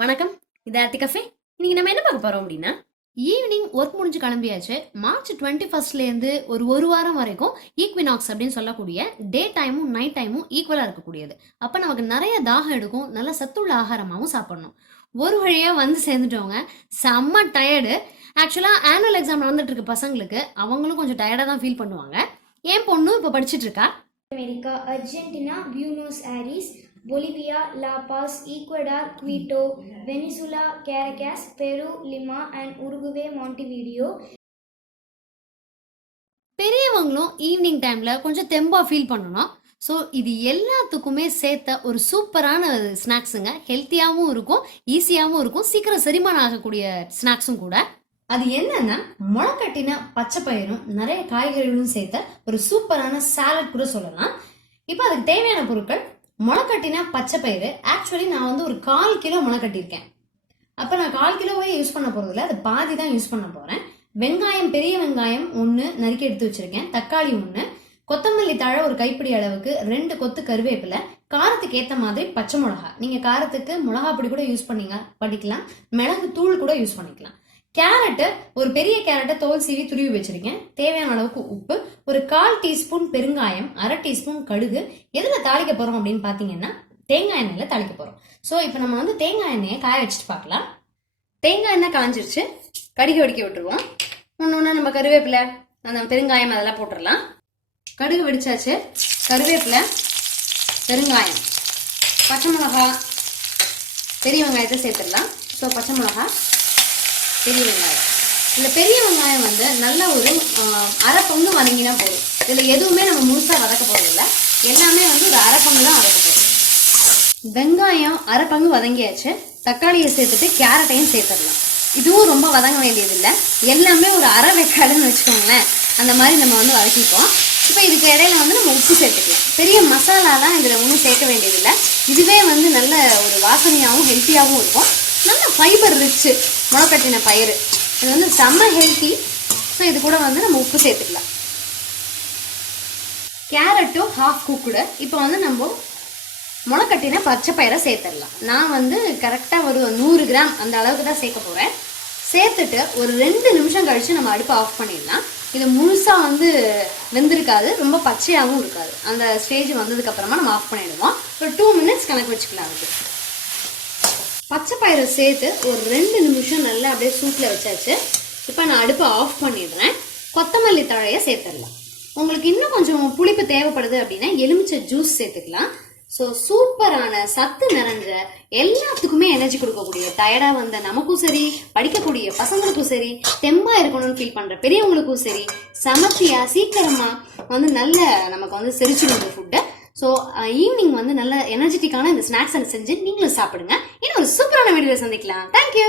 வணக்கம். இது ஆர்த்தி கஃபே. இன்னைக்கு நம்ம என்ன பார்க்க போறோம் அப்படின்னா ஈவினிங் ஒர்க் முடிஞ்சு கிளம்பியாச்சு. மார்ச் டுவெண்ட்டி ஃபர்ஸ்ட்லேருந்து ஒரு ஒரு வாரம் வரைக்கும் ஈக்வினாக்ஸ் அப்படின்னு சொல்லக்கூடிய டே டைமும் நைட் டைமும் ஈக்குவலாக இருக்கக்கூடியது. அப்போ நமக்கு நிறைய தாகம் எடுக்கும் நல்ல சத்துள்ள ஆகாரமாகவும் சாப்பிடணும். ஒரு வழியாக வந்து சேர்ந்துட்டவங்க செம்ம டயர்டு ஆக்சுவலாக ஆனுவல் எக்ஸாம் நடந்துட்டு இருக்க பசங்களுக்கு அவங்களும் கொஞ்சம் டயர்டாக தான் ஃபீல் பண்ணுவாங்க. என் பொண்ணும் இப்போ படிச்சுட்டு இருக்கா. America Argentina Buenos Aires Bolivia La Paz Ecuador Ecuador, Venezuela Caracas Peru Lima and Uruguay மாண்டிவீடியோ பெரியவங்களும் ஈவினிங் டைமில் கொஞ்சம் தெம்பாக ஃபீல் பண்ணணும். ஸோ இது எல்லாத்துக்குமே சேர்த்த ஒரு சூப்பரான ஸ்நாக்ஸுங்க. ஹெல்த்தியாகவும் இருக்கும் ஈஸியாகவும் இருக்கும் சீக்கிரம் செரிமானம் ஆகக்கூடிய ஸ்நாக்ஸும் கூட. அது என்னன்னா முளைக்கட்டின பச்சை பயிரும் நிறைய காய்கறிகளும் சேர்த்த ஒரு சூப்பரான சாலட் கூட சொல்லலாம். இப்போ அதுக்கு தேவையான பொருட்கள் முளைக்கட்டினா பச்சை பயிறு. ஆக்சுவலி நான் வந்து ஒரு கால் கிலோ முளைக்கட்டியிருக்கேன் அப்போ நான் கால் கிலோவே யூஸ் பண்ண போகிறதில்ல அது பாதி தான் யூஸ் பண்ண போகிறேன் வெங்காயம் பெரிய வெங்காயம் ஒன்று நறுக்கி எடுத்து வச்சுருக்கேன். தக்காளி ஒன்று கொத்தமல்லி தழை ஒரு கைப்பிடி அளவுக்கு ரெண்டு கொத்து கருவேப்பிலை. காரத்துக்கு ஏற்ற மாதிரி பச்சை மிளகா. நீங்கள் காரத்துக்கு மிளகா பொடி கூட யூஸ் பண்ணிங்க பண்ணிக்கலாம். மிளகு தூள் கூட யூஸ் பண்ணிக்கலாம். கேரட்டு ஒரு பெரிய கேரட்டை தோல் சீவி துருவி வச்சிருக்கேன். தேவையான அளவுக்கு உப்பு ஒரு கால் டீஸ்பூன் பெருங்காயம் அரை டீஸ்பூன் கடுகு. எதில் தாளிக்க போகிறோம் அப்படின்னு பார்த்தீங்கன்னா தேங்காய் எண்ணெயில் தாளிக்க போகிறோம் ஸோ இப்போ நம்ம வந்து தேங்காய் எண்ணெயை காய வச்சுட்டு பார்க்கலாம் தேங்காய் எண்ணெய் காஞ்சிருச்சு. கடுகு வெடிக்க விட்டுருவோம். ஒன்று ஒன்று நம்ம கருவேப்பிலை அந்த பெருங்காயம் அதெல்லாம் போட்டுடலாம் கடுகு வெடிச்சாச்சு. கருவேப்பிலை பெருங்காயம் பச்சை மிளகா பெரிய வெங்காயத்தை சேர்த்துடலாம். ஸோ பச்சை மிளகா பெரிய வெங்காயம். இந்த பெரிய வெங்காயம் வந்து நல்ல ஒரு அரை பங்கு வதங்கினா போதும். இதில் எதுவுமே நம்ம முழுசாக வதக்க போகிறதில்ல எல்லாமே வந்து ஒரு அரை பங்கு தான் வதக்க போகிறோம் வெங்காயம் அரை பங்கு வதங்கியாச்சு. தக்காளியை சேர்த்துட்டு கேரட்டையும் சேர்த்துடலாம். இதுவும் ரொம்ப வதங்க வேண்டியதில்லை. எல்லாமே ஒரு அரை வெக்காடுன்னு வச்சுக்கோங்களேன். அந்த மாதிரி நம்ம வந்து வதக்கிப்போம் இப்போ இதுக்கு இடையில வந்து நம்ம உப்பு சேர்த்துக்கலாம். பெரிய மசாலாலாம் இதில் ஒன்றும் சேர்க்க வேண்டியதில்லை. இதுவே வந்து நல்ல ஒரு வாசனையாகவும் ஹெல்த்தியாகவும் இருக்கும். நல்ல ஃபைபர் ரிச்சு முளைக்கட்டின பயிறு. இது வந்து செம்ம ஹெல்த்தி ஸோ இது கூட வந்து நம்ம உப்பு சேர்த்துக்கலாம். கேரட்டும் ஹாஃப் குக்குடு இப்போ வந்து நம்ம முளைக்கட்டின பச்சை பயிரை சேர்த்துடலாம். நான் வந்து கரெக்டாக ஒரு நூறு கிராம் அந்த அளவுக்கு தான் சேர்க்க போகிறேன் சேர்த்துட்டு ஒரு ரெண்டு நிமிஷம் கழித்து நம்ம அடுப்பை ஆஃப் பண்ணிடலாம். இது முழுசாக வந்து வெந்திருக்காது. ரொம்ப பச்சையாகவும் இருக்காது. அந்த ஸ்டேஜ் வந்ததுக்கப்புறமா நம்ம ஆஃப் பண்ணிடுவோம். ஒரு டூ மினிட்ஸ் கணக்கு வச்சுக்கலாம் அதுக்கு. பச்சை பயிரை சேர்த்து ஒரு ரெண்டு நிமிஷம் நல்லா அப்படியே சூட்டில் வச்சாச்சு. இப்போ நான் அடுப்பை ஆஃப் பண்ணிடுறேன். கொத்தமல்லி தழையை சேர்த்துடலாம். உங்களுக்கு இன்னும் கொஞ்சம் புளிப்பு தேவைப்படுது அப்படின்னா எலுமிச்சை ஜூஸ் சேர்த்துக்கலாம். ஸோ சூப்பரான சத்து நிறைஞ்ச எல்லாத்துக்குமே எனர்ஜி கொடுக்கக்கூடிய டயர்டாக வந்த நமக்கும் சரி படிக்கக்கூடிய பசங்களுக்கும் சரி தெம்பாக இருக்கணும்னு ஃபீல் பண்ணுற பெரியவங்களுக்கும் சரி சமத்தியாக சீக்கிரமாக வந்து நல்ல நமக்கு வந்து செரிச்சிடும் இந்த ஃபுட்டை ஸோ ஈவினிங் uh, வந்து நல்ல எனர்ஜெட்டிக்கான இந்த ஸ்நாக்ஸ் செஞ்சு நீங்களும் சாப்பிடுங்க. இன்னும் ஒரு சூப்பரான வீடியோ சந்திக்கலாம். தேங்க்யூ